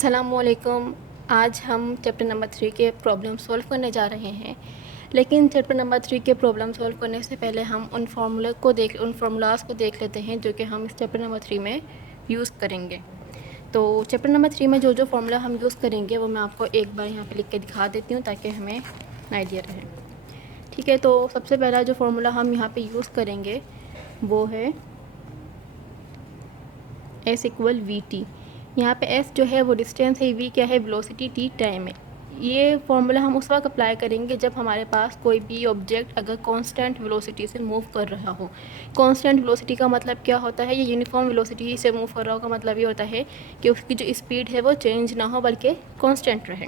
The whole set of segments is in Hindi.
अस्सलामुअलैकुम। आज हम चैप्टर नंबर 3 के प्रॉब्लम सॉल्व करने जा रहे हैं। लेकिन चैप्टर नंबर 3 के प्रॉब्लम सॉल्व करने से पहले हम उन फार्मूलाज़ को देख लेते हैं जो कि हम इस चैप्टर नंबर 3 में यूज़ करेंगे। तो चैप्टर नंबर 3 में जो फार्मूला हम यूज़ करेंगे वो मैं आपको एक बार यहाँ पे लिख के दिखा देती हूँ ताकि हमें आइडिया रहे। ठीक है, तो सबसे पहला जो फार्मूला हम यहाँ पे यूज़ करेंगे वो है S=VT। यहाँ पे S जो है वो डिस्टेंस है, V क्या है, वेलोसिटी, T टाइम है। ये फार्मूला हम उस वक्त अप्लाई करेंगे जब हमारे पास कोई भी ऑब्जेक्ट अगर कांस्टेंट वेलोसिटी से मूव कर रहा हो। कांस्टेंट वेलोसिटी का मतलब क्या होता है, ये यूनिफॉर्म वेलोसिटी से मूव कर रहा हो का मतलब ये होता है कि उसकी जो स्पीड है वो चेंज ना हो बल्कि कांस्टेंट रहे।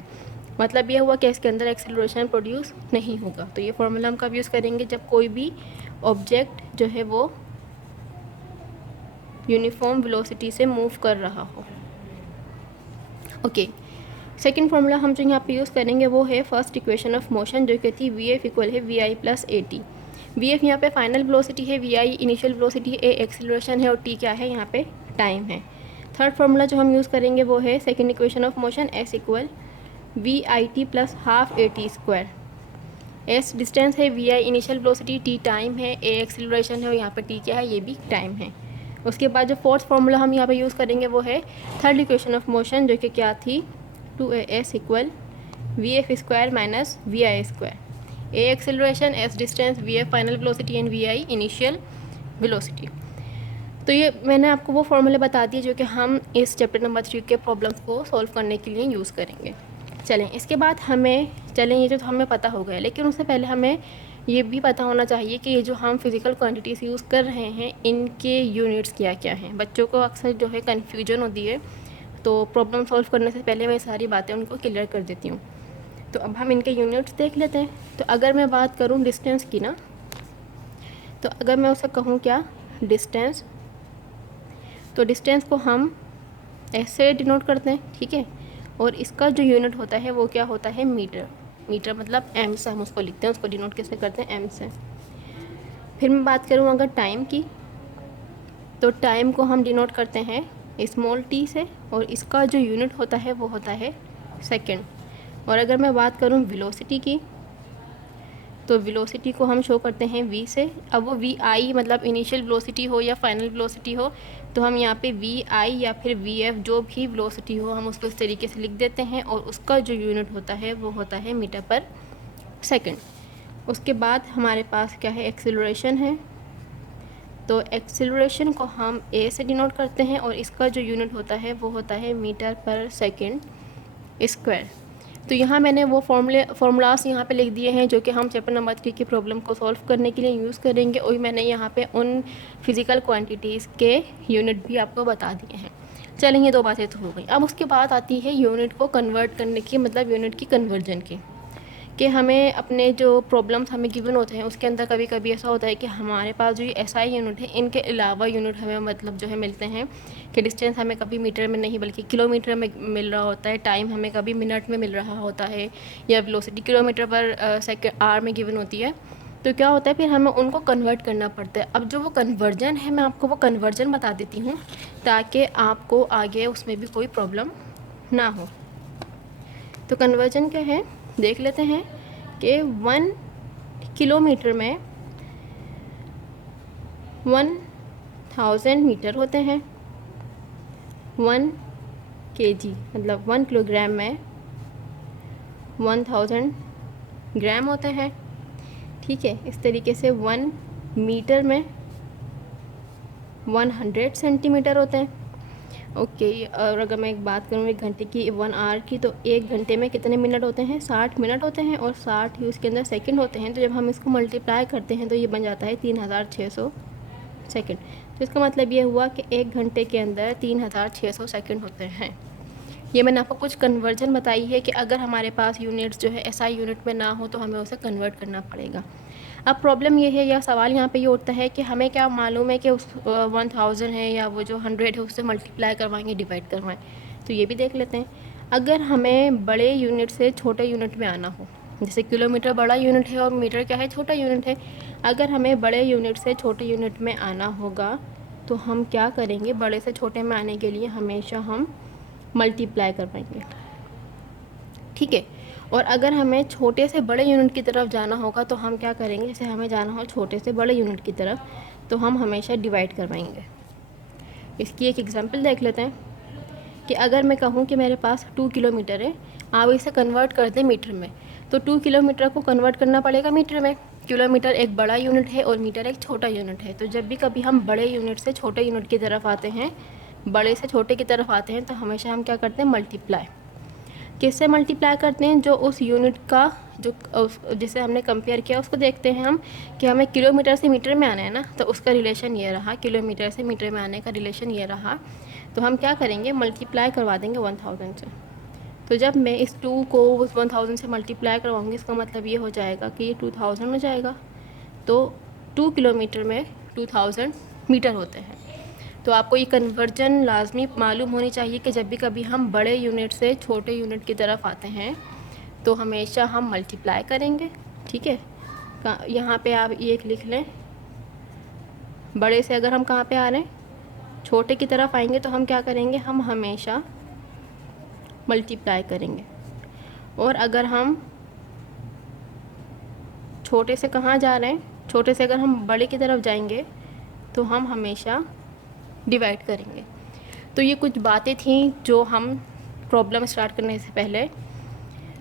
मतलब ये हुआ कि इसके अंदर एक्सेलरेशन प्रोड्यूस नहीं होगा। तो ये फार्मूला हम कब यूज़ करेंगे, जब कोई भी ऑब्जेक्ट जो है वो यूनिफॉर्म वेलोसिटी से मूव कर रहा हो। ओके, सेकंड फार्मूला हम जो यहाँ पे यूज़ करेंगे वो है फर्स्ट इक्वेशन ऑफ मोशन जो कहती है VF इक्वल है VI प्लस AT। VF यहाँ पे फाइनल वेलोसिटी है, VI इनिशियल वेलोसिटी है, A एक्सेलरेशन है और T क्या है, यहाँ पे टाइम है। थर्ड फार्मूला जो हम यूज़ करेंगे वो है second equation of motion S equal VIT plus half AT square. S distance है, VI initial velocity, T time है, A एक्सेलरेशन है और यहाँ पे T क्या है, ये भी टाइम है। उसके बाद जो फोर्थ फार्मूला हम यहाँ पे यूज़ करेंगे वो है थर्ड इक्वेशन ऑफ मोशन जो कि क्या थी, 2AS equal VF square minus VI square. A acceleration, S distance, VF final velocity and VI initial velocity. तो ये मैंने आपको वो फार्मूले बता दिए जो कि हम इस चैप्टर नंबर 3 के प्रॉब्लम्स को सॉल्व करने के लिए यूज़ करेंगे। चलें, इसके बाद ये तो हमें पता हो गया, लेकिन उससे पहले हमें ये भी पता होना चाहिए कि ये जो हम फिज़िकल क्वांटिटीज़ यूज़ कर रहे हैं इनके यूनिट्स क्या क्या हैं। बच्चों को अक्सर जो है कन्फ्यूजन होती है, तो प्रॉब्लम सॉल्व करने से पहले मैं सारी बातें उनको क्लियर कर देती हूँ। तो अब हम इनके यूनिट्स देख लेते हैं। तो अगर मैं बात करूँ डिस्टेंस की ना, तो अगर मैं उसे कहूँ क्या, डिस्टेंस, तो डिस्टेंस को हम ऐसे डिनोट करते हैं, ठीक है। और इसका जो यूनिट होता है वो क्या होता है, मीटर। मीटर मतलब एम से हम उसको लिखते हैं, उसको डिनोट कैसे करते हैं, एम से। फिर मैं बात करूँ अगर टाइम की, तो टाइम को हम डिनोट करते हैं स्मॉल टी से और इसका जो यूनिट होता है वो होता है सेकेंड। और अगर मैं बात करूँ वेलोसिटी की, तो वेलोसिटी को हम शो करते हैं V से। अब वो VI मतलब इनिशियल वेलोसिटी हो या फाइनल वेलोसिटी हो, तो हम यहाँ पे VI या फिर VF जो भी वेलोसिटी हो हम उसको इस तरीके से लिख देते हैं और उसका जो यूनिट होता है वो होता है मीटर पर सेकंड। उसके बाद हमारे पास क्या है, एक्सेलरेशन है। तो एक्सेलरेशन को हम A से डिनोट करते हैं और इसका जो यूनिट होता है वो होता है मीटर पर सेकेंड स्क्वायर। तो यहाँ मैंने वो फार्मूलास यहाँ पे लिख दिए हैं जो कि हम चैप्टर नंबर 3 की प्रॉब्लम को सॉल्व करने के लिए यूज़ करेंगे, और मैंने यहाँ पे उन फिज़िकल क्वांटिटीज़ के यूनिट भी आपको बता दिए हैं। चलें, ये दो बातें तो हो गई। अब उसके बाद आती है यूनिट को कन्वर्ट करने की, मतलब यूनिट की कन्वर्जन की, कि हमें अपने जो प्रॉब्लम्स हमें गिवन होते हैं उसके अंदर कभी कभी ऐसा होता है कि हमारे पास जो ये SI यूनिट है इनके अलावा यूनिट हमें मतलब जो है मिलते हैं कि डिस्टेंस हमें कभी मीटर में नहीं बल्कि किलोमीटर में मिल रहा होता है, टाइम हमें कभी मिनट में मिल रहा होता है, या वेलोसिटी किलोमीटर पर सेकेंड आवर में गिवन होती है। तो क्या होता है, फिर हमें उनको कन्वर्ट करना पड़ता है। अब जो वो कन्वर्जन है मैं आपको वो कन्वर्जन बता देती हूँ ताकि आपको आगे उसमें भी कोई प्रॉब्लम ना हो। तो कन्वर्जन क्या है देख लेते हैं कि 1 किलोमीटर में 1000 मीटर होते हैं। 1 kg मतलब 1 किलोग्राम में 1000 ग्राम होते हैं, ठीक है। इस तरीके से 1 मीटर में 100 सेंटीमीटर होते हैं, ओके। और अगर मैं एक बात करूँ 1 घंटे की, 1 आवर की, तो 1 घंटे में कितने मिनट होते हैं, 60 मिनट होते हैं और 60 ही उसके अंदर सेकंड होते हैं। तो जब हम इसको मल्टीप्लाई करते हैं तो ये बन जाता है 3600 सेकंड। तो इसका मतलब ये हुआ कि 1 घंटे के अंदर 3600 सेकंड होते हैं। ये मैंने आपको कुछ कन्वर्जन बताई है कि अगर हमारे पास यूनिट्स जो है SI यूनिट में ना हो तो हमें उसे कन्वर्ट करना पड़ेगा। अब प्रॉब्लम ये है या सवाल यहाँ पे ये उठता है कि हमें क्या मालूम है कि उस 1000 है या वो जो 100 है उससे मल्टीप्लाई करवाएंगे, डिवाइड करवाएं। तो ये भी देख लेते हैं। अगर हमें बड़े यूनिट से छोटे यूनिट में आना हो, जैसे किलोमीटर बड़ा यूनिट है और मीटर क्या है, छोटा यूनिट है। अगर हमें बड़े यूनिट से छोटे यूनिट में आना होगा तो हम क्या करेंगे, बड़े से छोटे में आने के लिए हमेशा हम मल्टीप्लाई करवाएंगे, ठीक है। और अगर हमें छोटे से बड़े यूनिट की तरफ जाना होगा तो हम क्या करेंगे, जैसे हमें जाना हो छोटे से बड़े यूनिट की तरफ तो हम हमेशा डिवाइड करवाएंगे। इसकी एक एग्जांपल देख लेते हैं कि अगर मैं कहूँ कि मेरे पास 2 किलोमीटर है, आप इसे कन्वर्ट कर दें मीटर में, तो 2 किलोमीटर को कन्वर्ट करना पड़ेगा मीटर में। किलोमीटर एक बड़ा यूनिट है और मीटर एक छोटा यूनिट है। तो जब भी कभी हम बड़े यूनिट से छोटे यूनिट की तरफ आते हैं, बड़े से छोटे की तरफ आते हैं, तो हमेशा हम क्या करते हैं, मल्टीप्लाई। किससे मल्टीप्लाई करते हैं, जो उस यूनिट का जो जिसे हमने कंपेयर किया उसको देखते हैं हम कि हमें किलोमीटर से मीटर में आना है ना, तो उसका रिलेशन ये रहा, किलोमीटर से मीटर में आने का रिलेशन ये रहा। तो हम क्या करेंगे, मल्टीप्लाई करवा देंगे 1000 से। तो जब मैं इस 2 को उस 1000 से मल्टीप्लाई करवाऊँगी, इसका मतलब ये हो जाएगा कि ये 2000 हो जाएगा। तो 2 किलोमीटर में 2000 मीटर होते हैं। तो आपको ये कन्वर्जन लाजमी मालूम होनी चाहिए कि जब भी कभी हम बड़े यूनिट से छोटे यूनिट की तरफ आते हैं तो हमेशा हम मल्टीप्लाई करेंगे, ठीक है। यहाँ पे आप ये एक लिख लें, बड़े से अगर हम कहाँ पे आ रहे हैं, छोटे की तरफ आएंगे तो हम क्या करेंगे, हम हमेशा मल्टीप्लाई करेंगे। और अगर हम छोटे से कहाँ जा रहे हैं, छोटे से अगर हम बड़े की तरफ जाएंगे तो हम हमेशा डिवाइड करेंगे। तो ये कुछ बातें थी जो हम प्रॉब्लम स्टार्ट करने से पहले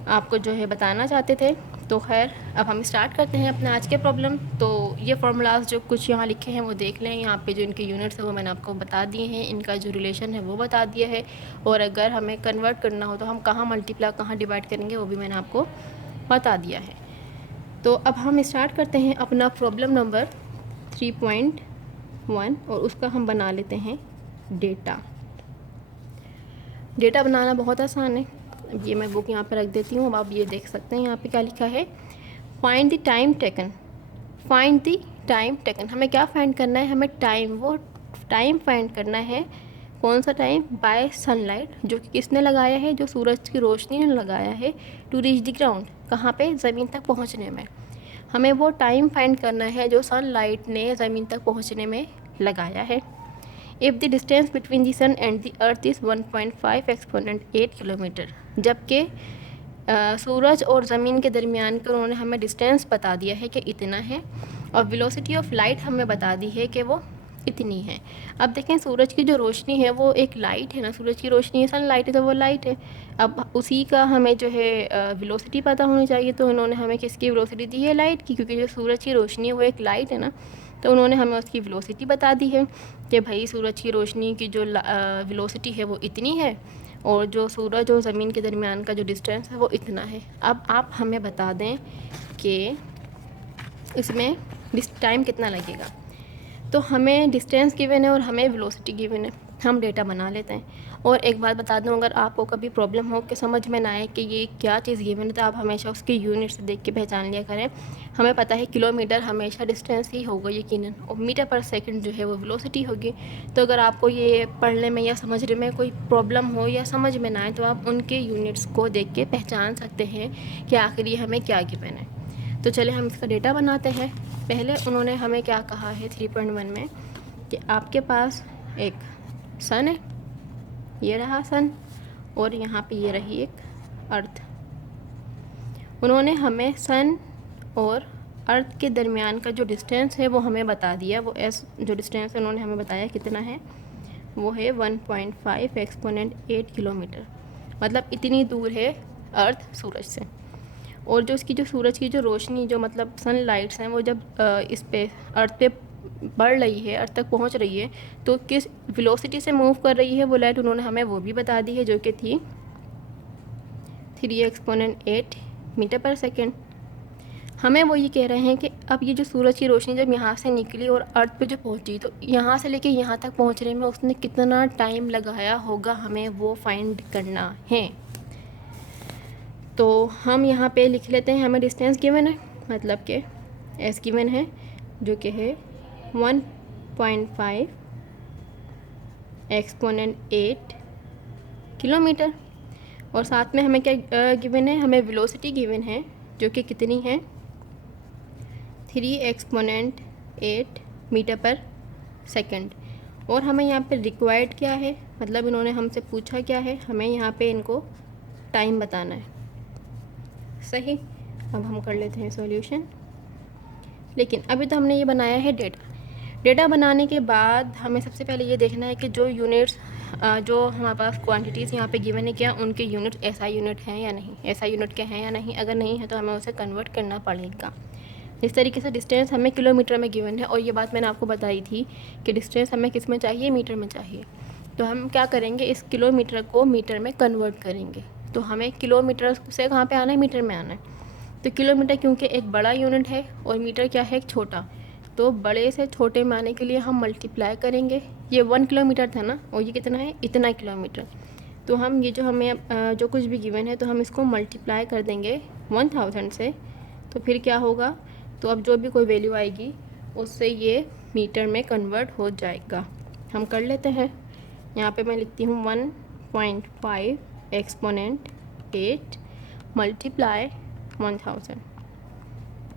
आपको जो है बताना चाहते थे। तो खैर अब हम स्टार्ट करते हैं अपने आज के प्रॉब्लम। तो ये फार्मूलाज जो कुछ यहाँ लिखे हैं वो देख लें। यहाँ पे जो इनके यूनिट्स हैं वो मैंने आपको बता दिए हैं, इनका जो रिलेशन है वो बता दिया है। और अगर हमें कन्वर्ट करना हो तो हम कहाँ मल्टीप्लाई कहाँ डिवाइड करेंगे वो भी मैंने आपको बता दिया है। तो अब हम स्टार्ट करते हैं अपना प्रॉब्लम नंबर 3.1 और उसका हम बना लेते हैं डेटा। डेटा बनाना बहुत आसान है। अब ये मैं बुक यहाँ पर रख देती हूँ। अब आप ये देख सकते हैं यहाँ पे क्या लिखा है, find the time taken. Find the time taken, हमें क्या फाइंड करना है, हमें टाइम, वो टाइम फाइंड करना है। कौन सा टाइम, बाय सनलाइट, जो कि किसने लगाया है, जो सूरज की रोशनी ने लगाया है, टू रीच द ग्राउंड, कहाँ पे, ज़मीन तक पहुँचने में। हमें वो टाइम फाइंड करना है जो सनलाइट ने ज़मीन तक पहुँचने में लगाया है। If the distance between the sun and the earth is 1.5 exponent 8 kilometre, जबकि सूरज और ज़मीन के दरमियान का उन्होंने हमें डिस्टेंस बता दिया है कि इतना है, और वेलोसिटी ऑफ लाइट हमें बता दी है कि वो इतनी है। अब देखें सूरज की जो रोशनी है वो एक लाइट है ना, सूरज की रोशनी है, सन लाइट है तो वो लाइट है। अब उसी का हमें जो है वेलोसिटी पता होनी चाहिए। तो उन्होंने हमें किसकी वेलोसिटी दी है, लाइट की, क्योंकि जो सूरज की रोशनी है वो एक लाइट है ना। तो उन्होंने हमें उसकी वेलोसिटी बता दी है कि भाई सूरज की रोशनी की जो वेलोसिटी है वो इतनी है, और जो सूरज और ज़मीन के दरमियान का जो डिस्टेंस है वो इतना है। अब आप हमें बता दें कि इसमें टाइम कितना लगेगा। तो हमें डिस्टेंस गिवन है और हमें वेलोसिटी गिवन है, हम डेटा बना लेते हैं। और एक बात बता दूं, अगर आपको कभी प्रॉब्लम हो कि समझ में ना आए कि ये क्या चीज़ गिवन है, तो आप हमेशा उसके यूनिट से देख के पहचान लिया करें। हमें पता है किलोमीटर हमेशा डिस्टेंस ही होगा यकीनन, और मीटर पर सेकंड जो है वो वेलोसिटी होगी। तो अगर आपको ये पढ़ने में या समझने में कोई प्रॉब्लम हो या समझ में ना आए, तो आप उनके यूनिट्स को देख के पहचान सकते हैं कि आखिर ये हमें क्या गिवन है। तो चले हम इसका डेटा बनाते हैं। पहले उन्होंने हमें क्या कहा है 3.1 में कि आपके पास एक सन है, ये रहा सन, और यहाँ पे ये रही एक अर्थ। उन्होंने हमें सन और अर्थ के दरमियान का जो डिस्टेंस है वो हमें बता दिया। वो एस जो डिस्टेंस उन्होंने हमें बताया कितना है, वो है 1.5 एक्सपोनेंट 8 किलोमीटर, मतलब इतनी दूर है अर्थ सूरज से। और जो इसकी जो सूरज की जो रोशनी, जो मतलब सनलाइट्स हैं, वो जब इस पे अर्थ पे बढ़ रही है, अर्थ तक पहुंच रही है, तो किस वेलोसिटी से मूव कर रही है वो लाइट, उन्होंने हमें वो भी बता दी है, जो कि थी 3 एक्सपोनेंट 8 मीटर पर सेकेंड। हमें वो ये कह रहे हैं कि अब ये जो सूरज की रोशनी जब यहाँ से निकली और अर्थ पे जो पहुँची, तो यहाँ से लेके यहाँ तक पहुँचने में उसने कितना टाइम लगाया होगा, हमें वो फाइंड करना है। तो हम यहाँ पे लिख लेते हैं, हमें डिस्टेंस गिवन है, मतलब कि एस गिवन है, जो कि है 1.5 एक्सपोनेंट 8 किलोमीटर। और साथ में हमें क्या गिवन है, हमें वेलोसिटी गिवन है, जो कि कितनी है 3 एक्सपोनेंट 8 मीटर पर सेकंड। और हमें यहाँ पे रिक्वायर्ड क्या है, मतलब इन्होंने हमसे पूछा क्या है, हमें यहाँ पे इनको टाइम बताना है। सही, अब हम कर लेते हैं सॉल्यूशन। लेकिन अभी तो हमने ये बनाया है डेटा बनाने के बाद हमें सबसे पहले ये देखना है कि जो यूनिट्स जो हमारे पास क्वांटिटीज़ यहाँ पे गिवन है क्या उनके यूनिट एसआई यूनिट हैं या नहीं, एसआई यूनिट के हैं या नहीं। अगर नहीं है तो हमें उसे कन्वर्ट करना पड़ेगा। इस तरीके से डिस्टेंस हमें किलोमीटर में गिवन है, और ये बात मैंने आपको बताई थी कि डिस्टेंस हमें किस में चाहिए, मीटर में चाहिए। तो हम क्या करेंगे, इस किलोमीटर को मीटर में कन्वर्ट करेंगे। तो हमें किलोमीटर से कहाँ पे आना है, मीटर में आना है। तो किलोमीटर क्योंकि एक बड़ा यूनिट है और मीटर क्या है, एक छोटा, तो बड़े से छोटे में आने के लिए हम मल्टीप्लाई करेंगे। ये 1 किलोमीटर था ना, और ये कितना है, इतना किलोमीटर। तो हम ये जो हमें जो कुछ भी गिवन है तो हम इसको मल्टीप्लाई कर देंगे 1000 से। तो फिर क्या होगा, तो अब जो भी कोई वैल्यू आएगी उससे ये मीटर में कन्वर्ट हो जाएगा। हम कर लेते हैं। यहाँ पे मैं लिखती हूँ 1.5 एक्सपोनेंट 8 मल्टीप्लाई 1000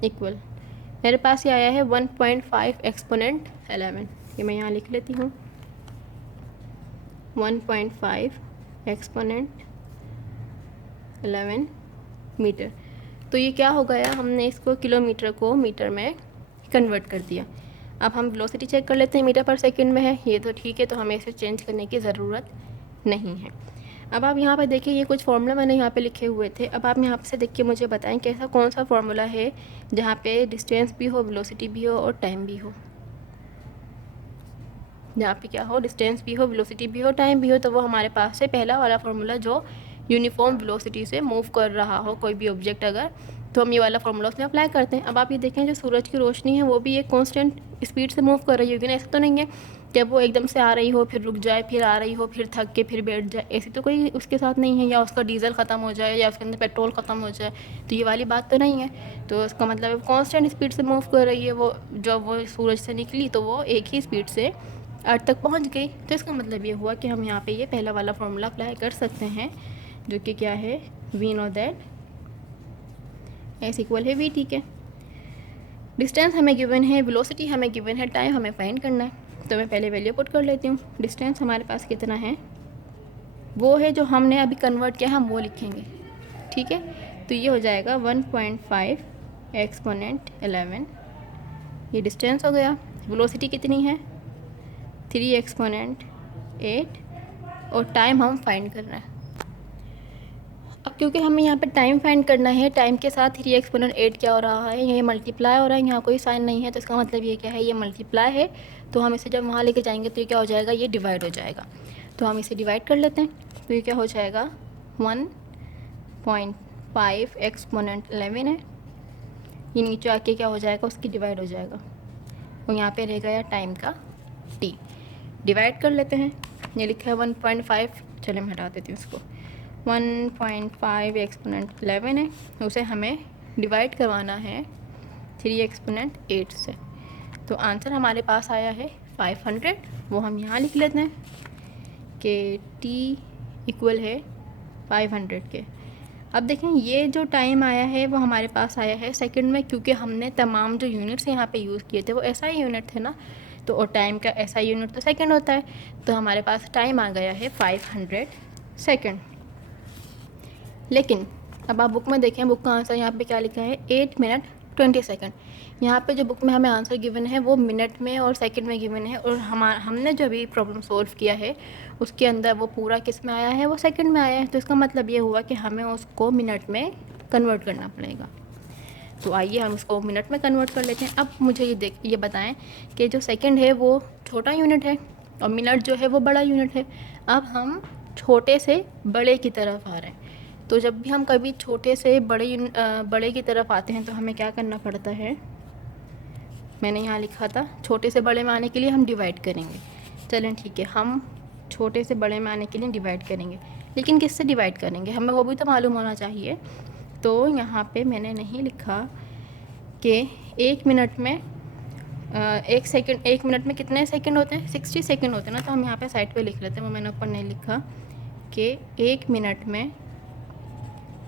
इक्वल, मेरे पास ये आया है 1.5 एक्सपोनेंट 11। ये मैं यहाँ लिख लेती हूँ 1.5 एक्सपोनेंट 11 मीटर। तो ये क्या हो गया, हमने इसको किलोमीटर को मीटर में कन्वर्ट कर दिया। अब हम वेलोसिटी चेक कर लेते हैं, मीटर पर सेकंड में है, ये तो ठीक है, तो हमें इसे चेंज करने की ज़रूरत नहीं है। अब आप यहाँ पर देखिए, ये कुछ फार्मूला मैंने यहाँ पे लिखे हुए थे। अब आप यहाँ से देख के मुझे बताएं कि ऐसा कौन सा फार्मूला है जहाँ पे डिस्टेंस भी हो, वेलोसिटी भी हो और टाइम भी हो। जहाँ पे क्या हो, डिस्टेंस भी हो, वेलोसिटी भी हो, टाइम भी हो। तो वो हमारे पास है पहला वाला फार्मूला जो यूनिफॉर्म वेलोसिटी से मूव कर रहा हो कोई भी ऑब्जेक्ट अगर, तो हम ये वाला फार्मूला उसमें अप्लाई करते हैं। अब आप ये देखें, जो सूरज की रोशनी है वो भी एक कांस्टेंट स्पीड से मूव कर रही होगी ना, ऐसा तो नहीं है कि वो एकदम से आ रही हो फिर रुक जाए, फिर आ रही हो फिर थक के फिर बैठ जाए, ऐसी तो कोई उसके साथ नहीं है। या उसका डीजल ख़त्म हो जाए या उसके अंदर पेट्रोल ख़त्म हो जाए, तो ये वाली बात तो नहीं है। तो उसका मतलब कांस्टेंट स्पीड से मूव कर रही है वो। जब वो सूरज से निकली तो वो एक ही स्पीड से अर्थ तक पहुंच गई। तो इसका मतलब ये हुआ कि हम यहाँ पे ये पहला वाला फार्मूला अप्लाई कर सकते हैं, जो कि क्या है, we know that s equal है वी। ठीक है, डिस्टेंस हमें गिवन है, वेलोसिटी हमें गिवन है, टाइम हमें फाइंड करना है। तो मैं पहले वैल्यू पुट कर लेती हूँ। डिस्टेंस हमारे पास कितना है, वो है जो हमने अभी कन्वर्ट किया, हम वो लिखेंगे। ठीक है, तो ये हो जाएगा 1.5 एक्सपोनेंट 11, ये डिस्टेंस हो गया। वेलोसिटी कितनी है, 3 एक्सपोनेंट 8, और टाइम हम फाइंड कर रहे हैं। अब क्योंकि हमें यहाँ पे टाइम फाइंड करना है, टाइम के साथ 3 एक्सपोनेंट 8 क्या हो रहा है, ये मल्टीप्लाई हो रहा है, यहाँ कोई साइन नहीं है, तो इसका मतलब ये क्या है, ये मल्टीप्लाई है। तो हम इसे जब वहाँ लेके जाएंगे तो ये क्या हो जाएगा, ये डिवाइड हो जाएगा। तो हम इसे डिवाइड कर लेते हैं। तो ये क्या हो जाएगा, 1.5 एक्सपोनेंट 11 है, ये नीचे आके क्या हो जाएगा, उसकी डिवाइड हो जाएगा, और यहाँ पे रह गया टाइम का t। डिवाइड कर लेते हैं, ये लिखा है 1.5, चले मैं हटा देती हूँ इसको। 1.5 एक्सपोनेंट 11 है, उसे हमें डिवाइड करवाना है 3 एक्सपोनेंट 8 से। तो आंसर हमारे पास आया है 500। वो हम यहाँ लिख लेते हैं कि t इक्वल है 500 के। अब देखें, ये जो टाइम आया है वो हमारे पास आया है सेकंड में, क्योंकि हमने तमाम जो यूनिट्स यहाँ पे यूज़ किए थे वो ऐसा ही यूनिट थे ना, तो और टाइम का ऐसा यूनिट तो सेकंड होता है। तो हमारे पास टाइम आ गया है 500 सेकंड। लेकिन अब आप बुक में देखें, बुक का आंसर यहाँ पे क्या लिखा है, 8 मिनट 20 सेकंड। यहाँ पे जो बुक में हमें आंसर गिवन है वो मिनट में और सेकंड में गिवन है, और हमने जो भी प्रॉब्लम सॉल्व किया है उसके अंदर वो पूरा किस में आया है, वो सेकंड में आया है। तो इसका मतलब ये हुआ कि हमें उसको मिनट में कन्वर्ट करना पड़ेगा। तो आइए हम उसको मिनट में कन्वर्ट कर लेते हैं। अब मुझे ये बताएं कि जो सेकंड है वो छोटा यूनिट है और मिनट जो है वो बड़ा यूनिट है। अब हम छोटे से बड़े की तरफ आ रहे हैं, तो जब भी हम कभी छोटे से बड़े की तरफ आते हैं तो हमें क्या करना पड़ता है, मैंने यहाँ लिखा था छोटे से बड़े में आने के लिए हम डिवाइड करेंगे। चलें ठीक है, हम छोटे से बड़े में आने के लिए डिवाइड करेंगे, लेकिन किससे डिवाइड करेंगे हमें वो भी तो मालूम होना चाहिए। तो यहाँ पे मैंने नहीं लिखा कि 1 मिनट में 1 मिनट में कितने सेकंड होते हैं, 60 सेकंड होते हैं ना। तो हम यहाँ पे साइड पे लिख लेते हैं, वो मैंने ऊपर नहीं लिखा कि 1 मिनट में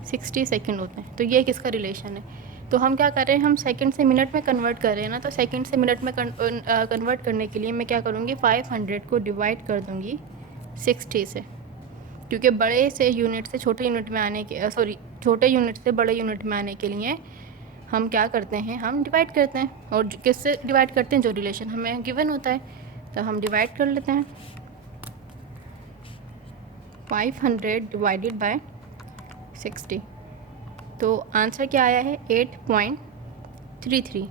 60 सेकंड होते हैं। तो ये किसका रिलेशन है, तो हम क्या कर रहे हैं, हम सेकंड से मिनट में कन्वर्ट कर रहे हैं ना। तो सेकंड से मिनट में कन्वर्ट करने के लिए मैं क्या करूँगी, 500 को डिवाइड कर दूँगी 60 से, क्योंकि बड़े से यूनिट से छोटे यूनिट में आने के छोटे यूनिट से बड़े यूनिट में आने के लिए हम क्या करते हैं, हम डिवाइड करते हैं। और किससे डिवाइड करते हैं, जो रिलेशन हमें गिवन होता है, तो हम डिवाइड कर लेते हैं। 500 डिवाइडेड बाय 60, तो आंसर क्या आया है 8.33।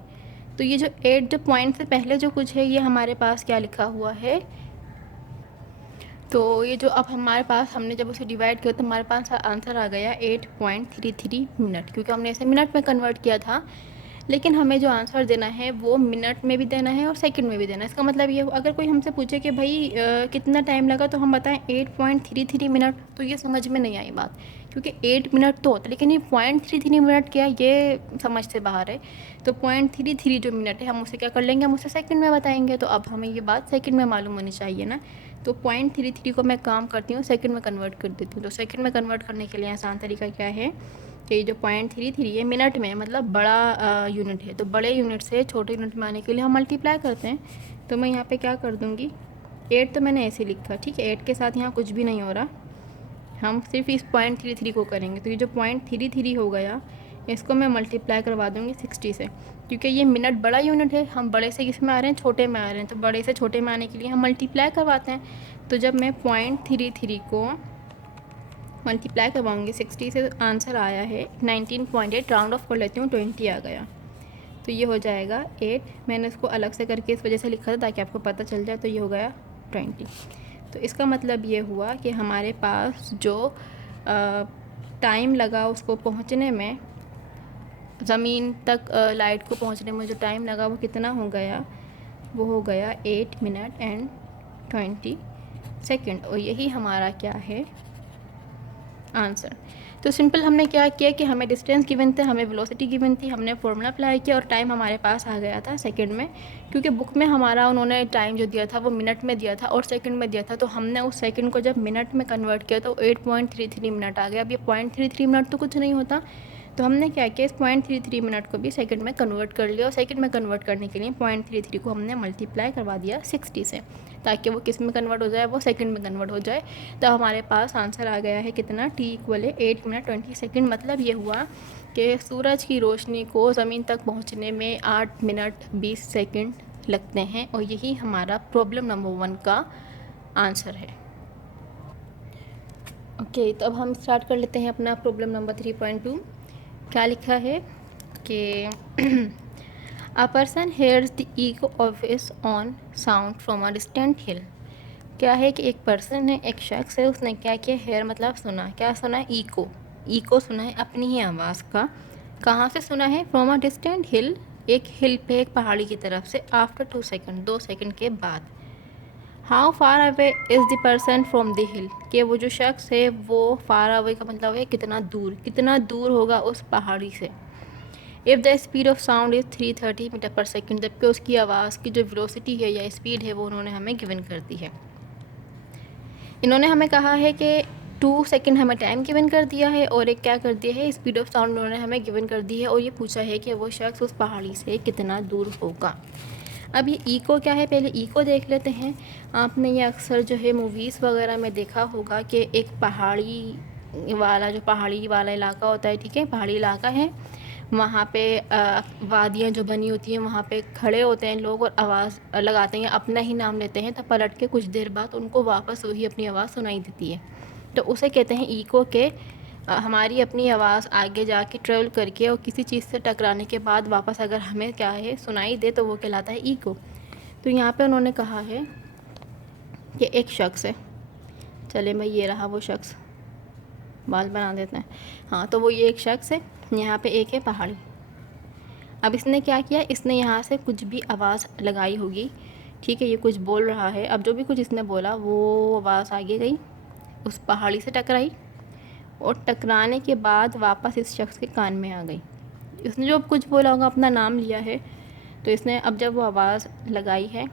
तो ये जो 8 जो पॉइंट से पहले जो कुछ है ये हमारे पास क्या लिखा हुआ है, तो ये जो अब हमारे पास हमने जब उसे डिवाइड किया तो हमारे पास आंसर आ गया 8.33 मिनट, क्योंकि हमने इसे मिनट में कन्वर्ट किया था। लेकिन हमें जो आंसर देना है वो मिनट में भी देना है और सेकंड में भी देना है। इसका मतलब ये, अगर कोई हमसे पूछे कि भाई कितना टाइम लगा, तो हम बताएं 8.33 मिनट, तो ये समझ में नहीं आई बात, क्योंकि 8 मिनट तो होता है, लेकिन ये 0.33 मिनट क्या, ये समझ से बाहर है। तो 0.33 जो मिनट है हम उसे क्या कर लेंगे, हम उसे सेकंड में बताएंगे। तो अब हमें ये बात सेकंड में मालूम होनी चाहिए ना। तो 0.33 को मैं काम करती हूँ सेकंड में कन्वर्ट कर देती हूँ। तो सेकंड में कन्वर्ट करने के लिए आसान तरीका क्या है कि जो 0.33 ये मिनट में मतलब बड़ा यूनिट है, तो बड़े यूनिट से छोटे यूनिट में आने के लिए हम मल्टीप्लाई करते हैं। तो मैं यहाँ पे क्या कर दूँगी, 8 तो मैंने ऐसे लिखा, ठीक है, 8 के साथ यहाँ कुछ भी नहीं हो रहा, हम सिर्फ इस 0.33 को करेंगे। तो ये जो 0.33 हो गया, इसको मैं मल्टीप्लाई करवा दूँगी 60 से, क्योंकि ये मिनट बड़ा यूनिट है, हम बड़े से किस में आ रहे हैं, छोटे में आ रहे हैं। तो बड़े से छोटे में आने के लिए हम मल्टीप्लाई करवाते हैं। तो जब मैं 0.33 को मल्टीप्लाई करवाऊँगी 60 से, आंसर आया है 19.8, राउंड ऑफ कर लेती हूँ, 20 आ गया। तो ये हो जाएगा 8, मैंने इसको अलग से करके इस वजह से लिखा था ताकि आपको पता चल जाए। तो ये हो गया 20। तो इसका मतलब ये हुआ कि हमारे पास जो टाइम लगा उसको पहुंचने में, ज़मीन तक लाइट को पहुंचने में जो टाइम लगा वो कितना हो गया, वो हो गया 8 मिनट एंड 20 सेकेंड। और यही हमारा क्या है, आंसर। तो सिंपल हमने क्या किया कि हमें डिस्टेंस गिवन थे, हमें वेलोसिटी गिवन थी, हमने फॉर्मूला अप्लाई किया और टाइम हमारे पास आ गया था सेकंड में, क्योंकि बुक में हमारा उन्होंने टाइम जो दिया था वो मिनट में दिया था और सेकंड में दिया था। तो हमने उस सेकंड को जब मिनट में कन्वर्ट किया तो 8.33 मिनट आ गया। अब ये 0.33 मिनट तो कुछ नहीं होता, तो हमने क्या किया, इस 0.33 मिनट को भी सेकंड में कन्वर्ट कर लिया। और सेकंड में कन्वर्ट करने के लिए 0.33 को हमने मल्टीप्लाई करवा दिया 60 से, ताकि वो किस में कन्वर्ट हो जाए, वो सेकंड में कन्वर्ट हो जाए। तो हमारे पास आंसर आ गया है कितना, t इक्वल है 8 मिनट 20 सेकेंड। मतलब ये हुआ कि सूरज की रोशनी को ज़मीन तक पहुंचने में 8 मिनट 20 सेकेंड लगते हैं। और यही हमारा प्रॉब्लम नंबर 1 का आंसर है। ओके, तो अब हम स्टार्ट कर लेते हैं अपना प्रॉब्लम नंबर 3.2। क्या लिखा है कि a person hears the echo of his own sound from a distant hill. क्या है कि एक पर्सन है, एक शख्स है, उसने क्या किया, हेयर मतलब सुना, क्या सुना है, इको सुना है अपनी ही आवाज़ का। कहाँ से सुना है, फ्रॉम अ डिस्टेंट हिल, एक हिल पे, एक पहाड़ी की तरफ से, आफ्टर 2 सेकेंड, 2 सेकेंड के बाद। How far away is the person from the हिल, कि वो जो शख्स है वो फार अवे का मतलब है कितना दूर होगा उस पहाड़ी से। If the speed of sound is 330 metre per second, जबकि उसकी आवाज़ की जो वेलोसिटी है या स्पीड है वो उन्होंने हमें गिवन कर दी है। इन्होंने हमें कहा है कि 2 सेकेंड हमें टाइम गिवन कर दिया है और एक क्या कर दिया है, स्पीड ऑफ साउंड उन्होंने हमें गिवन कर दी है। और ये पूछा है कि वो शख्स उस पहाड़ी से कितना दूर होगा। अब ये इको क्या है, पहले इको देख लेते हैं। आपने ये अक्सर जो है मूवीज़ वगैरह में देखा होगा कि एक पहाड़ी वाला इलाका होता है, ठीक है, पहाड़ी इलाका है, वहाँ पे वादियाँ जो बनी होती हैं वहाँ पे खड़े होते हैं लोग और आवाज़ लगाते हैं, अपना ही नाम लेते हैं। तो पलट के कुछ देर बाद उनको वापस वही अपनी आवाज़ सुनाई देती है। तो उसे कहते हैं इको के। हमारी अपनी आवाज़ आगे जाके ट्रेवल करके और किसी चीज़ से टकराने के बाद वापस अगर हमें क्या है सुनाई दे तो वो कहलाता है इको। तो यहाँ पे उन्होंने कहा है कि एक शख्स है, चले भाई ये रहा वो शख्स, बाल बना देते हैं। हाँ, तो वो ये एक शख्स है, यहाँ पे एक है पहाड़ी। अब इसने क्या किया, इसने यहाँ से कुछ भी आवाज़ लगाई होगी, ठीक है, ये कुछ बोल रहा है। अब जो भी कुछ इसने बोला वो आवाज़ आगे गई, उस पहाड़ी से टकराई और टकराने के बाद वापस इस शख्स के कान में आ गई। इसने जो कुछ बोला होगा, अपना नाम लिया है, तो इसने अब जब वो आवाज़ लगाई है,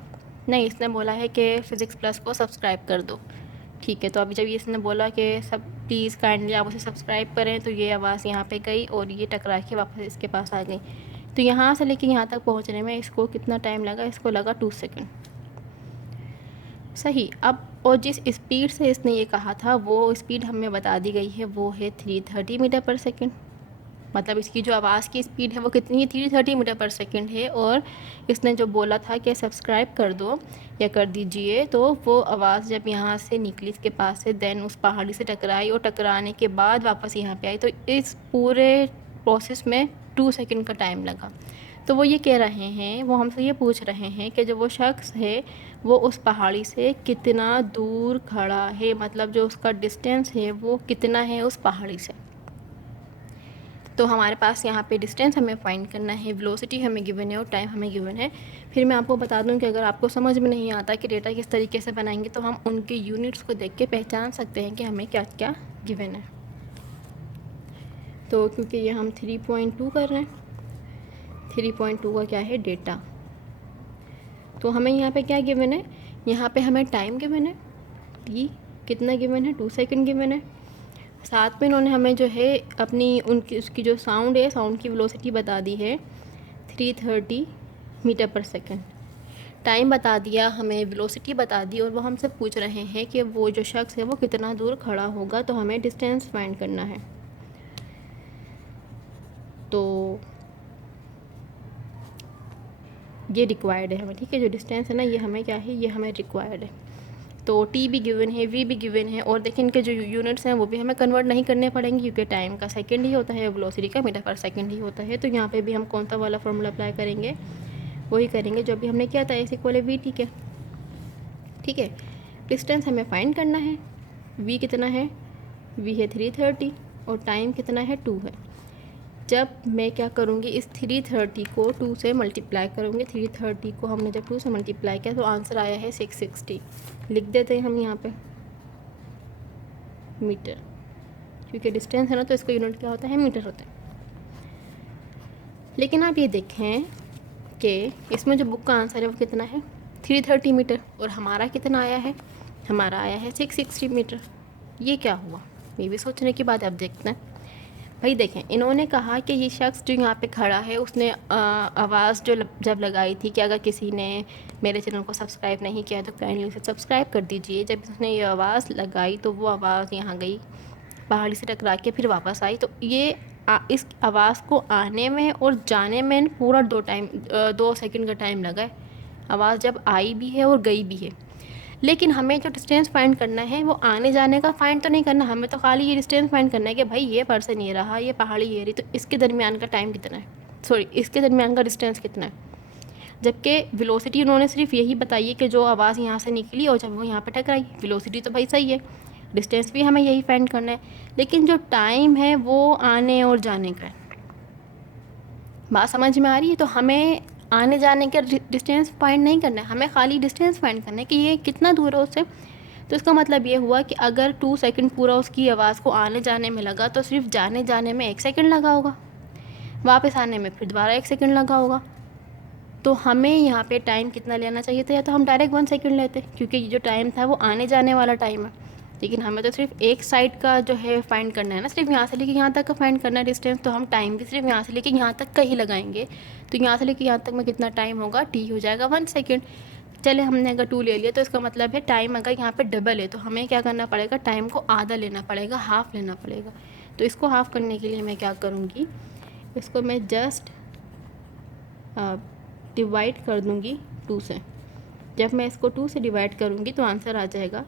नहीं, इसने बोला है कि फ़िज़िक्स प्लस को सब्सक्राइब कर दो, ठीक है। तो अभी जब ये इसने बोला कि सब प्लीज़ काइंडली आप उसे सब्सक्राइब करें, तो ये आवाज़ यहाँ पे गई और ये टकरा के वापस इसके पास आ गई। तो यहाँ से लेके यहाँ तक पहुँचने में इसको कितना टाइम लगा, इसको लगा 2 सेकेंड, सही। अब और जिस स्पीड से इसने ये कहा था वो स्पीड हमें बता दी गई है, वो है 330 मीटर पर सेकेंड। मतलब इसकी जो आवाज़ की स्पीड है वो कितनी है, 330 मीटर पर सेकेंड है। और इसने जो बोला था कि सब्सक्राइब कर दो या कर दीजिए, तो वो आवाज़ जब यहाँ से निकली इसके पास से, देन उस पहाड़ी से टकराई और टकराने के बाद वापस यहाँ पे आई, तो इस पूरे प्रोसेस में 2 सेकंड का टाइम लगा। तो वो ये कह रहे हैं, वो हमसे ये पूछ रहे हैं कि जो वो शख्स है वो उस पहाड़ी से कितना दूर खड़ा है, मतलब जो उसका डिस्टेंस है वो कितना है उस पहाड़ी से। तो हमारे पास यहाँ पे डिस्टेंस हमें फाइंड करना है, वेलोसिटी हमें गिवन है और टाइम हमें गिवन है। फिर मैं आपको बता दूँ कि अगर आपको समझ में नहीं आता कि डेटा किस तरीके से बनाएंगे, तो हम उनके यूनिट्स को देख के पहचान सकते हैं कि हमें क्या क्या गिवन है। तो क्योंकि ये हम 3.2 कर रहे हैं, 3.2 का क्या है, डेटा। तो हमें यहाँ पे क्या गिवन है, यहाँ पे हमें टाइम गिवन है, टी कितना गिवन है, 2 सेकंड गिवन है। साथ में इन्होंने हमें जो है अपनी उसकी जो साउंड है, साउंड की वेलोसिटी बता दी है 330 मीटर पर सेकेंड। टाइम बता दिया, हमें वेलोसिटी बता दी, और वो हमसे पूछ रहे हैं कि वो जो शख्स है वो कितना दूर खड़ा होगा, तो हमें डिस्टेंस फाइंड करना है। तो ये रिक्वायर्ड है हमें, ठीक है, जो डिस्टेंस है ना ये हमें क्या है, ये हमें रिक्वायर्ड है। तो टी भी गिवन है, वी भी गिवन है, और देखिए इनके जो यूनिट्स हैं वो भी हमें कन्वर्ट नहीं करने पड़ेंगे क्योंकि टाइम का सेकंड ही होता है, वेलोसिटी का मीटर पर सेकंड ही होता है। तो यहाँ पे भी हम कौन सा वाला फॉर्मूला अप्लाई करेंगे, वही करेंगे जो भी हमने किया था, एस इक्वल वी, ठीक है। ठीक है, डिस्टेंस हमें फाइंड करना है, वी कितना है, वी है 330 और टाइम कितना है, 2 है। जब मैं क्या करूँगी, इस 330 को 2 से मल्टीप्लाई करूँगी, 330 को हमने जब 2 से मल्टीप्लाई किया तो आंसर आया है 660। लिख देते हैं हम यहाँ पे मीटर, क्योंकि डिस्टेंस है ना तो इसका यूनिट क्या होता है, मीटर होता है। लेकिन आप ये देखें कि इसमें जो बुक का आंसर है वो कितना है, 330 मीटर, और हमारा कितना आया है, हमारा आया है 660 मीटर। ये क्या हुआ, ये भी सोचने की बात। अब देखते हैं भाई, देखें इन्होंने कहा कि ये शख्स जो यहाँ पे खड़ा है उसने आवाज़ जो जब लगाई थी कि अगर किसी ने मेरे चैनल को सब्सक्राइब नहीं किया तो काइंडली उसे सब्सक्राइब कर दीजिए। जब उसने ये आवाज़ लगाई तो वो आवाज़ यहाँ गई, पहाड़ी से टकरा के फिर वापस आई। तो ये इस आवाज़ को आने में और जाने में पूरा 2 सेकंड का टाइम लगा है। आवाज़ जब आई भी है और गई भी है। लेकिन हमें जो डिस्टेंस फाइंड करना है वो आने जाने का फाइंड तो नहीं करना, हमें तो खाली ये डिस्टेंस फाइंड करना है कि भाई ये पर्सन ये रहा, ये पहाड़ी ये रही, तो इसके दरमियान का टाइम कितना है, सॉरी इसके दरमियान का डिस्टेंस कितना है। जबकि वेलोसिटी उन्होंने सिर्फ यही बताई है कि जो आवाज़ यहाँ से निकली और जब वो यहाँ पर टकराई, वेलोसिटी तो भाई सही है, डिस्टेंस भी हमें यही फाइंड करना है। लेकिन जो टाइम है वो आने और जाने का है। बात समझ में आ रही है? तो हमें आने जाने का डिस्टेंस फाइंड नहीं करना है, हमें खाली डिस्टेंस फाइंड करना है कि ये कितना दूर है उससे। तो इसका मतलब ये हुआ कि अगर 2 सेकंड पूरा उसकी आवाज़ को आने जाने में लगा तो सिर्फ जाने जाने में 1 सेकंड लगा होगा, वापस आने में फिर दोबारा 1 सेकंड लगा होगा। तो हमें यहाँ पे टाइम कितना लेना चाहिए था, या तो हम डायरेक्ट 1 सेकंड लेते क्योंकि ये जो टाइम था वो आने जाने वाला टाइम है। लेकिन हमें तो सिर्फ एक साइड का जो है फाइंड करना है ना, सिर्फ यहाँ से लेके यहाँ तक का फाइंड करना है डिस्टेंस। तो हम टाइम भी सिर्फ यहाँ से लेके यहाँ तक का ही लगाएंगे। तो यहाँ से लेके यहाँ तक में कितना टाइम होगा, टी हो जाएगा 1 सेकंड। चले हमने अगर 2 ले लिया तो इसका मतलब है टाइम अगर यहाँ पे डबल है तो हमें क्या करना पड़ेगा, टाइम को आधा लेना पड़ेगा, हाफ़ लेना पड़ेगा। तो इसको हाफ़ करने के लिए मैं क्या करूँगी, इसको मैं जस्ट डिवाइड कर दूँगी 2 से। जब मैं इसको 2 से डिवाइड करूँगी तो आंसर आ जाएगा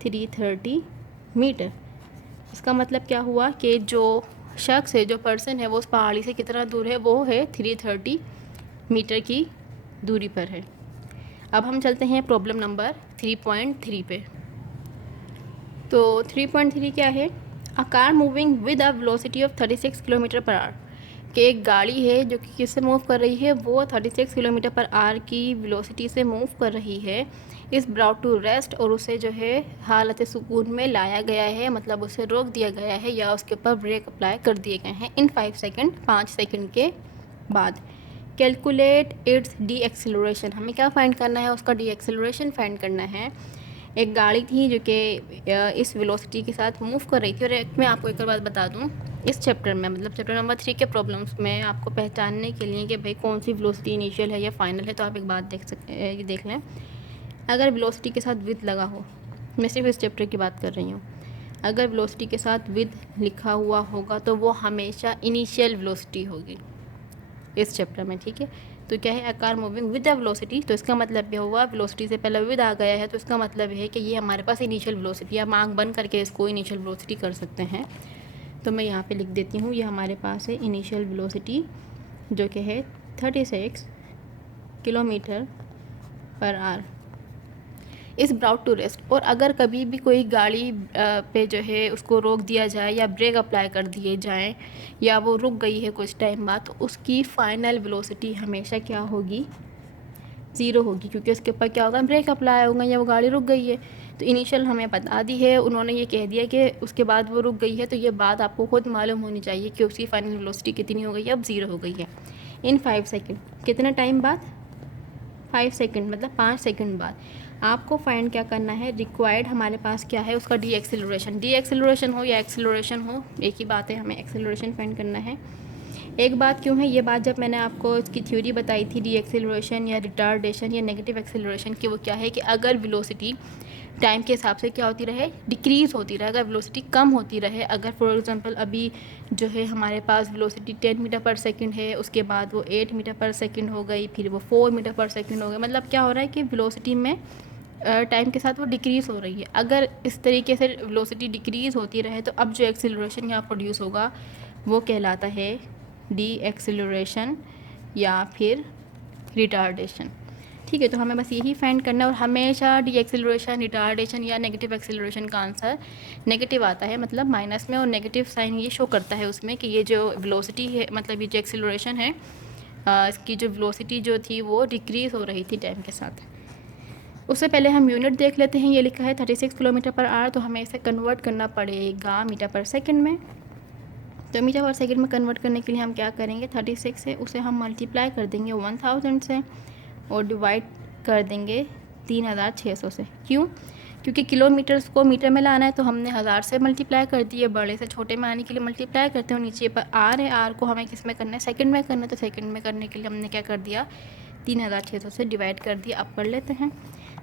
330 मीटर। इसका मतलब क्या हुआ कि जो शख्स है, जो पर्सन है, वो उस पहाड़ी से कितना दूर है, वो है 330 मीटर की दूरी पर है। अब हम चलते हैं प्रॉब्लम नंबर 3.3 पे। तो 3.3 क्या है, a car moving with a velocity of 36 kilometre per our. कि एक गाड़ी है जो कि किससे मूव कर रही है, वो 36 किलोमीटर पर आवर की वेलोसिटी से मूव कर रही है। इस ब्राउट टू रेस्ट, और उसे जो है हालत सुकून में लाया गया है, मतलब उसे रोक दिया गया है या उसके ऊपर ब्रेक अप्लाई कर दिए गए हैं इन 5 सेकंड, 5 सेकंड के बाद। कैलकुलेट इट्स डी एक्सेलरेशन, हमें क्या फाइंड करना है, उसका डी एक्सेलरेशन फाइंड करना है। एक गाड़ी थी जो कि इस वेलोसिटी के साथ मूव कर रही थी। और मैं आपको एक और बात बता दूं, इस चैप्टर में, मतलब चैप्टर नंबर 3 के प्रॉब्लम्स में आपको पहचानने के लिए कि भाई कौन सी वेलोसिटी इनिशियल है या फाइनल है, तो आप एक बात देख लें। अगर वेलोसिटी के साथ विथ लगा हो मैं सिर्फ इस चैप्टर की बात कर रही हूँ। अगर वेलोसिटी के साथ विद लिखा हुआ होगा तो वो हमेशा इनिशियल वेलोसिटी होगी इस चैप्टर में, ठीक है। तो क्या है, a car moving with the velocity, तो इसका मतलब ये हुआ वेलोसिटी से पहले विद आ गया है, तो इसका मतलब है कि ये हमारे पास इनिशियल वेलोसिटी, आप आँख बंद करके इसको इनिशियल वेलोसिटी कर सकते हैं। तो मैं यहाँ पे लिख देती हूँ, ये हमारे पास है इनिशियल वेलोसिटी जो कि है 36 kilometre per hour is brought to rest. और अगर कभी भी कोई गाड़ी पे जो है उसको रोक दिया जाए या ब्रेक अप्लाई कर दिए जाएं या वो रुक गई है कुछ टाइम बाद, तो उसकी फ़ाइनल वेलोसिटी हमेशा क्या होगी, ज़ीरो होगी, क्योंकि उसके ऊपर क्या होगा, ब्रेक अप्लाई होगा या वो गाड़ी रुक गई है। तो इनिशियल हमें बता दी है, उन्होंने ये कह दिया कि उसके बाद वो रुक गई है, तो ये बात आपको खुद मालूम होनी चाहिए कि उसकी फ़ाइनल वेलोसिटी कितनी हो गई है, अब ज़ीरो हो गई है इन 5 सेकेंड। कितना टाइम बाद, 5 सेकेंड, मतलब 5 सेकेंड बाद आपको फाइंड क्या करना है, रिक्वायर्ड हमारे पास क्या है उसका डी एक्सेलरेशन हो या एक्सेलरेशन हो, एक ही बात है, हमें एक्सेलरेशन फाइंड करना है। एक बात क्यों है, ये बात जब मैंने आपको इसकी थ्योरी बताई थी डी एक्सेलरेशन या रिटार्डेशन या नेगेटिव एक्सेलरेशन की, वो क्या है कि अगर वेलोसिटी टाइम के हिसाब से क्या होती रहे, डिक्रीज़ होती रहे, अगर वेलोसिटी कम होती रहे, अगर फॉर एग्जांपल अभी जो है हमारे पास वेलोसिटी 10 मीटर पर सेकंड है, उसके बाद वो 8 मीटर पर सेकंड हो गई, फिर वो 4 मीटर पर सेकंड हो गई, मतलब क्या हो रहा है कि वेलोसिटी में टाइम के साथ वो डिक्रीज़ हो रही है। अगर इस तरीके से वेलोसिटी डिक्रीज़ होती रहे तो अब जो एक्सेलरेशन यहाँ प्रोड्यूस होगा वो कहलाता है डी एक्सेलरेशन या फिर रिटार्डेशन, ठीक है। तो हमें बस यही फाइंड करना है, और हमेशा डी एक्सेलरेशन, रिटार्डेशन या नेगेटिव एक्सेलरेशन का आंसर नेगेटिव आता है, मतलब माइनस में, और नेगेटिव साइन ये शो करता है उसमें कि ये जो वेलोसिटी है, मतलब ये जो एक्सेलरेशन है, इसकी जो वेलोसिटी जो थी वो डिक्रीज़ हो रही थी टाइम के साथ। उससे पहले हम यूनिट देख लेते हैं, ये लिखा है 36 किलोमीटर पर आवर, तो हमें इसे कन्वर्ट करना पड़ेगा मीटर पर सेकंड में। तो मीटर पर सेकंड में कन्वर्ट करने के लिए हम क्या करेंगे, 36 से उसे हम मल्टीप्लाई कर देंगे 1000 से और डिवाइड कर देंगे 3600 से। क्यों, क्योंकि किलोमीटर्स को मीटर में लाना है, तो हमने 1000 से मल्टीप्लाई कर दिए, बड़े से छोटे में आने के लिए मल्टीप्लाई करते हैं। नीचे पर आर है, आर को हमें किस में करना है, सेकंड में करना है, तो सेकंड में करने के लिए हमने क्या कर दिया, 3600 से डिवाइड कर दिया। अब कर लेते हैं,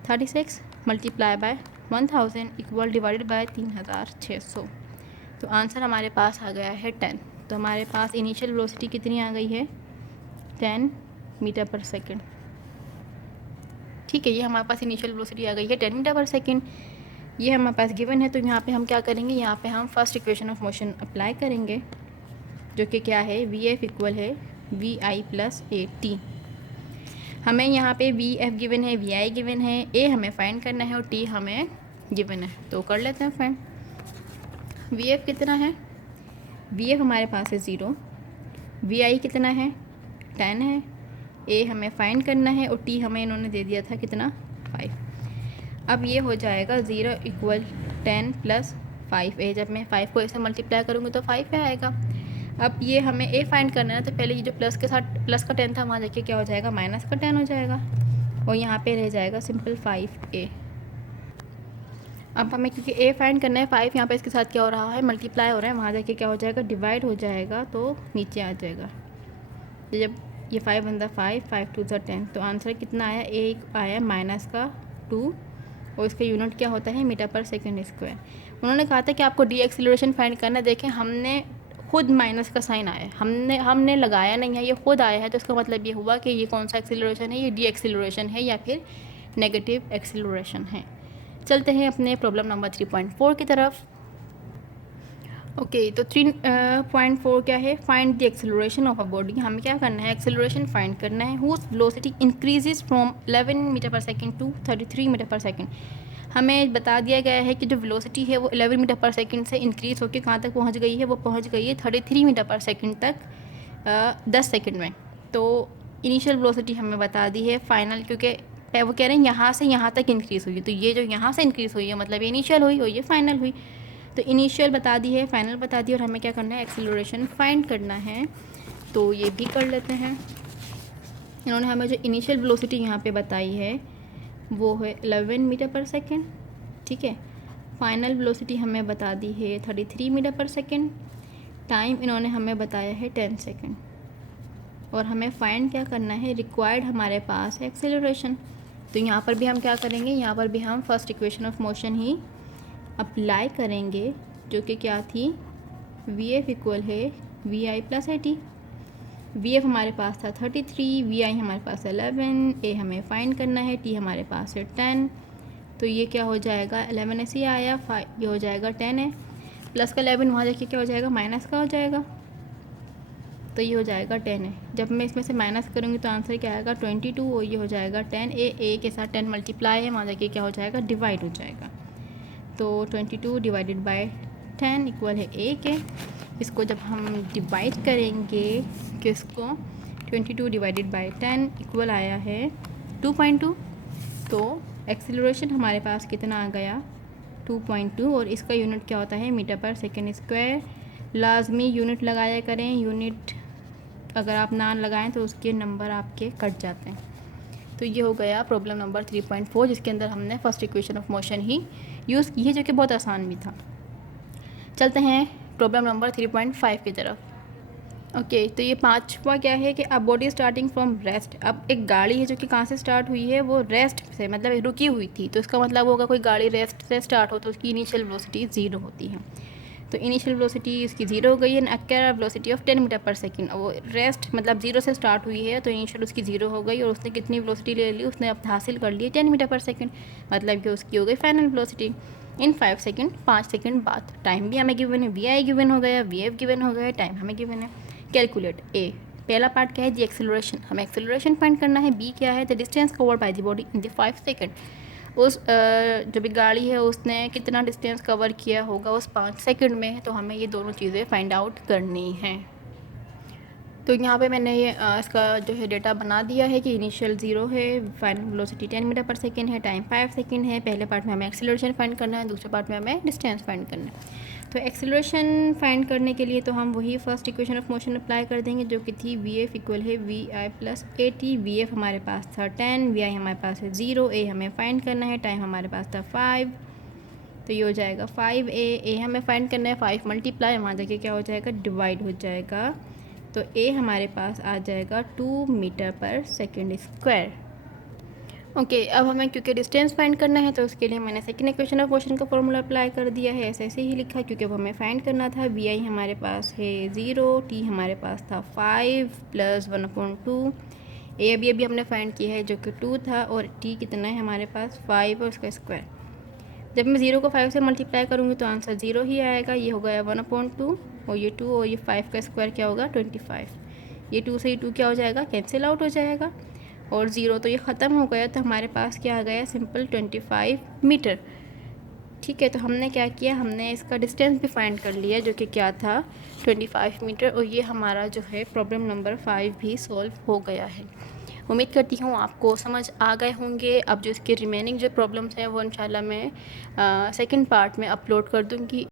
36 multiply by 1000 equal divided by 3600, तो आंसर हमारे पास आ गया है 10। तो हमारे पास इनिशियल वेलोसिटी कितनी आ गई है, 10 मीटर पर सेकंड, ठीक है। ये हमारे पास इनिशियल वेलोसिटी आ गई है 10 मीटर पर सेकंड, ये हमारे पास गिवन है। तो यहाँ पे हम क्या करेंगे, यहाँ पे हम first equation of motion apply करेंगे, जो कि क्या है, वी एफ इक्वल है v i plus a t. हमें यहाँ पे वी एफ गिवन है, वी आई गिवन है, ए हमें फाइंड करना है और टी हमें गिवन है, तो कर लेते हैं फाइंड। वी एफ कितना है, वी एफ हमारे पास है 0, वी आई कितना है 10 है, ए हमें फाइंड करना है और टी हमें इन्होंने दे दिया था कितना 5। अब ये हो जाएगा 0 इक्वल 10 प्लस 5 ए, जब मैं 5 को ऐसे मल्टीप्लाई करूँगी तो 5 पे आएगा। अब ये हमें ए फाइंड करना है, तो पहले ये जो प्लस के साथ प्लस का 10 था वहाँ जाके क्या हो जाएगा, माइनस का 10 हो जाएगा, और यहाँ पे रह जाएगा सिंपल 5a। अब हमें क्योंकि ए फाइंड करना है, 5 यहाँ पे इसके साथ क्या हो रहा है, मल्टीप्लाई हो रहा है, वहाँ जाके क्या हो जाएगा, डिवाइड हो जाएगा, तो नीचे आ जाएगा। तो जब ये 5 बनता 5, 5 2 10, तो आंसर कितना आया, ए आया माइनस का 2, और इसका यूनिट क्या होता है, मीटर पर सेकंड स्क्वायर। उन्होंने कहा था कि आपको डी एक्सेलरेशन फाइंड करना है, देखें हमने खुद माइनस का साइन आया है, हमने लगाया नहीं है, ये खुद आया है, तो इसका मतलब ये हुआ कि ये कौन सा एक्सेलरेशन है, ये डी एक्सेलरेशन है या फिर नेगेटिव एक्सेलरेशन है। चलते हैं अपने प्रॉब्लम नंबर 3.4 की तरफ। ओके, तो 3.4 क्या है, find the acceleration of a body. हमें क्या करना है, एक्सेलरेशन फाइंड करना है whose velocity increases from 11 metre per second to 33 metre per second. हमें बता दिया गया है कि जो वेलोसिटी है वो 11 मीटर पर सेकंड से इंक्रीज़ होकर कहाँ तक पहुँच गई है, वो पहुँच गई है 33 मीटर पर सेकंड तक 10 सेकंड में। तो इनिशियल वेलोसिटी हमें बता दी है फाइनल, क्योंकि वो कह रहे हैं यहाँ से यहाँ तक इंक्रीज़ हुई है, तो ये जो यहाँ से इंक्रीज़ हुई है मतलब ये इनिशियल हुई और ये फाइनल हुई। तो इनिशियल बता दी है, फाइनल बता दी, और हमें क्या करना है, एक्सेलरेशन फाइंड करना है। तो ये भी कर लेते हैं। इन्होंने हमें जो इनिशियल वेलोसिटी यहाँ पे बताई है वो है 11 मीटर पर सेकेंड, ठीक है। फाइनल वेलोसिटी हमें बता दी है 33 मीटर पर सेकेंड, टाइम इन्होंने हमें बताया है 10 सेकेंड, और हमें फाइंड क्या करना है, रिक्वायर्ड हमारे पास है एक्सेलरेशन। तो यहाँ पर भी हम क्या करेंगे, यहाँ पर भी हम फर्स्ट इक्वेशन ऑफ मोशन ही अप्लाई करेंगे, जो कि क्या थी, वी एफ इक्वल है v i plus a t. V f हमारे पास था 33, वी आई हमारे पास 11, ए हमें फाइंड करना है, टी हमारे पास है 10। तो ये क्या हो जाएगा, 11 ऐसे ही आया, 5 ये हो जाएगा 10 है, प्लस का 11 वहाँ देखिए क्या हो जाएगा, माइनस का हो जाएगा, तो ये हो जाएगा 10 है। जब मैं इसमें से माइनस करूँगी तो आंसर क्या आएगा 22, और ये हो जाएगा 10। ए के साथ 10 मल्टीप्लाई है, वहाँ देखिए क्या हो जाएगा, डिवाइड हो जाएगा। तो 22 डिवाइडेड बाय 10 इक्वल है ए के। इसको जब हम डिवाइड करेंगे किसको, 22 डिवाइडेड बाय 10 इक्वल आया है 2.2। तो एक्सेलरेशन हमारे पास कितना आ गया, 2.2, और इसका यूनिट क्या होता है, मीटर पर सेकेंड स्क्वायर। लाजमी यूनिट लगाया करें, यूनिट अगर आप ना लगाएं तो उसके नंबर आपके कट जाते हैं। तो ये हो गया प्रॉब्लम नंबर 3.4, जिसके अंदर हमने first equation of motion he use की है, जो कि बहुत आसान भी था। चलते हैं प्रॉब्लम नंबर 3.5 की तरफ। ओके, तो ये पांचवा क्या है कि अब बॉडी स्टार्टिंग फ्रॉम रेस्ट। अब एक गाड़ी है जो कि कहाँ से स्टार्ट हुई है, वो रेस्ट से, मतलब रुकी हुई थी। तो इसका मतलब होगा कोई गाड़ी रेस्ट से स्टार्ट हो तो उसकी इनिशियल वेलोसिटी 0 होती है। तो इनिशियल वेलोसिटी इसकी 0 हो गई है, एक्यूरेट वेलोसिटी ऑफ 10 मीटर पर सेकंड। वो रेस्ट मतलब 0 से स्टार्ट हुई है, तो इनिशियल उसकी 0 हो गई, और उसने कितनी वेलोसिटी ले ली, उसने अब हासिल कर ली 10 मीटर पर सेकंड, मतलब कि उसकी हो गई फाइनल वेलोसिटी इन 5 सेकंड, 5 सेकंड बाद। टाइम भी हमें गिवन है, वी आई गिवन हो गया, वी एफ गिवन हो गया, टाइम हमें गिवन है। कैलकुलेट ए, पहला पार्ट क्या है, दी एक्सेलरेशन, हमें एक्सेलरेशन फाइंड करना है। बी क्या है, the distance covered by the body in the 5 second. उस जो भी गाड़ी है उसने कितना डिस्टेंस कवर किया होगा उस 5 सेकंड में, तो हमें ये दोनों चीज़ें फाइंड आउट करनी हैं। तो यहाँ पे मैंने ये इसका जो है डेटा बना दिया है कि इनिशियल 0 है, फाइनल वेलोसिटी 10 मीटर पर सेकंड है, टाइम 5 सेकंड है। पहले पार्ट में हमें एक्सेलरेशन फाइंड करना है, दूसरे पार्ट में हमें डिस्टेंस फाइंड करना है। तो एक्सेलरेशन फाइंड करने के लिए तो हम वही first equation of motion apply कर देंगे, जो कि थी वी एफ इक्वल है v i plus a t. V f हमारे पास था 10, वी आई हमारे पास है 0, ए हमें फाइंड करना है, टाइम हमारे पास था 5, तो ये हो जाएगा 5 ए हमें फाइंड करना है, 5 मल्टीप्लाई वहाँ जाके क्या हो जाएगा, डिवाइड हो जाएगा। तो ए हमारे पास आ जाएगा 2 metre per second square. Okay, अब हमें क्योंकि डिस्टेंस फाइंड करना है तो उसके लिए मैंने सेकंड इक्वेशन ऑफ मोशन का फॉर्मूला अप्लाई कर दिया है, ऐसे ही लिखा, क्योंकि अब हमें फाइंड करना था। वी आई हमारे पास है 0, टी हमारे पास था 5 प्लस 1/2। ए अभी हमने फाइंड किया है जो कि 2 था, और टी कितना है हमारे पास 5 और उसका स्क्वायर। जब मैं 0 को 5 से मल्टीप्लाई करूँगी तो आंसर 0 ही आएगा। ये हो गया 1/2, और ये 2 और ये 5 का स्क्वायर क्या होगा 25। ये 2 से ये 2 क्या हो जाएगा, कैंसिल आउट हो जाएगा, और 0 तो ये ख़त्म हो गया। तो हमारे पास क्या आ गया, सिंपल 25 मीटर। ठीक है, तो हमने क्या किया, हमने इसका डिस्टेंस भी फाइंड कर लिया, जो कि क्या था 25 मीटर। और ये हमारा जो है प्रॉब्लम नंबर 5 भी सॉल्व हो गया है। उम्मीद करती हूँ आपको समझ आ गए होंगे। अब जो इसके रिमेनिंग जो प्रॉब्लम्स हैं वो इंशाल्लाह मैं सेकंड पार्ट में अपलोड कर दूँगी।